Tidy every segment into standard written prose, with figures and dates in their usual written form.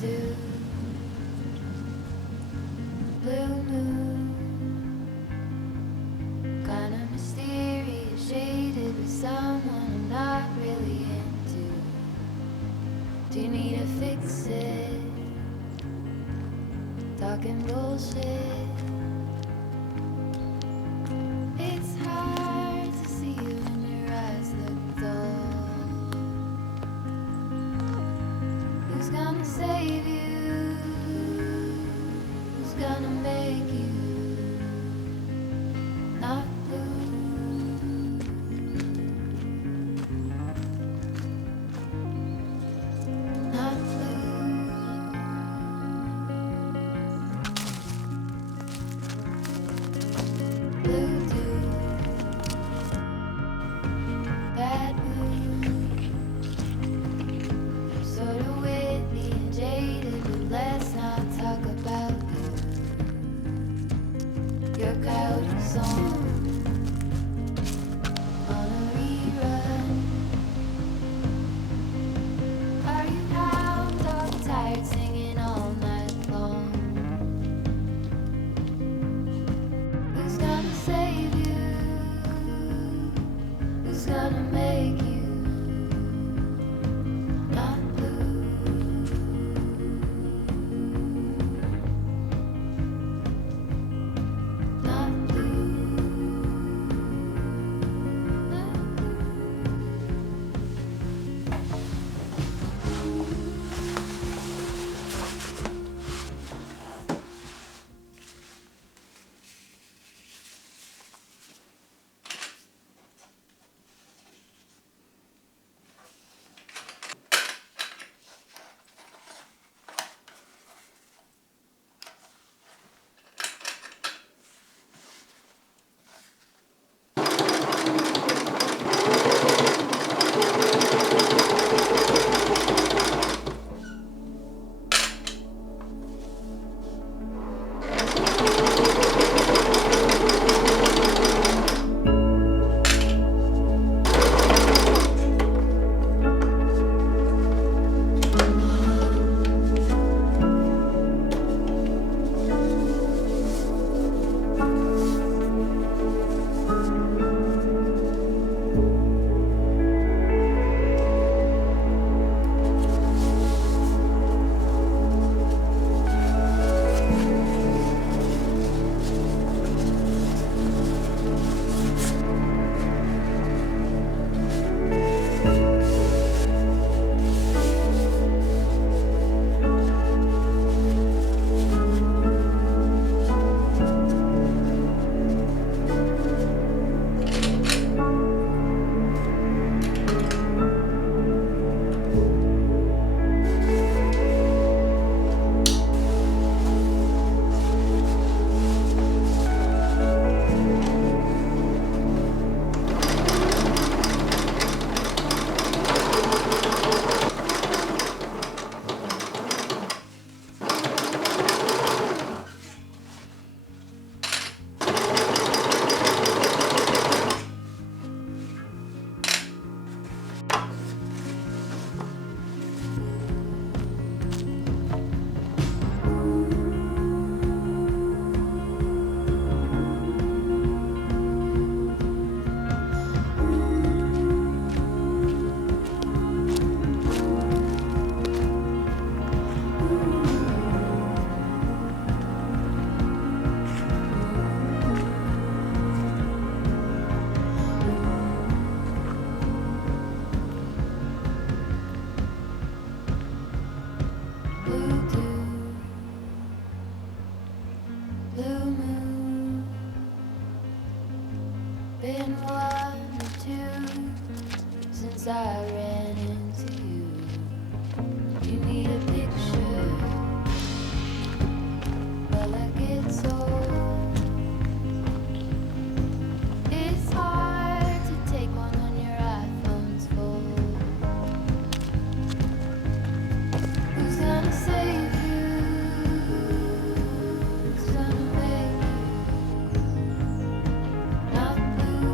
do, blue moon, kinda mysterious, shaded with someone I'm not really into. Do you need to fix it? Talking bullshit. It's hard to see you when your eyes look dull. Who's gonna save you? Who's gonna make you not blue? Not blue. Blue dew, bad mood. Sorta witty and jaded, but let's not talk about your coyote song on a rerun. Are you hound dog tired singing all night long? Who's gonna save you? Who's gonna make you not blue? Not blue. Not blue dew, blue moon. Been 1 or 2 since I ran into you. You need a picture, well I get old. It's hard to take one when your iPhone's full. Who's gonna save you? Who's gonna make you not blue?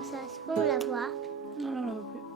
comme ça. Est-ce qu'on la voit? Non, non, on la voit plus.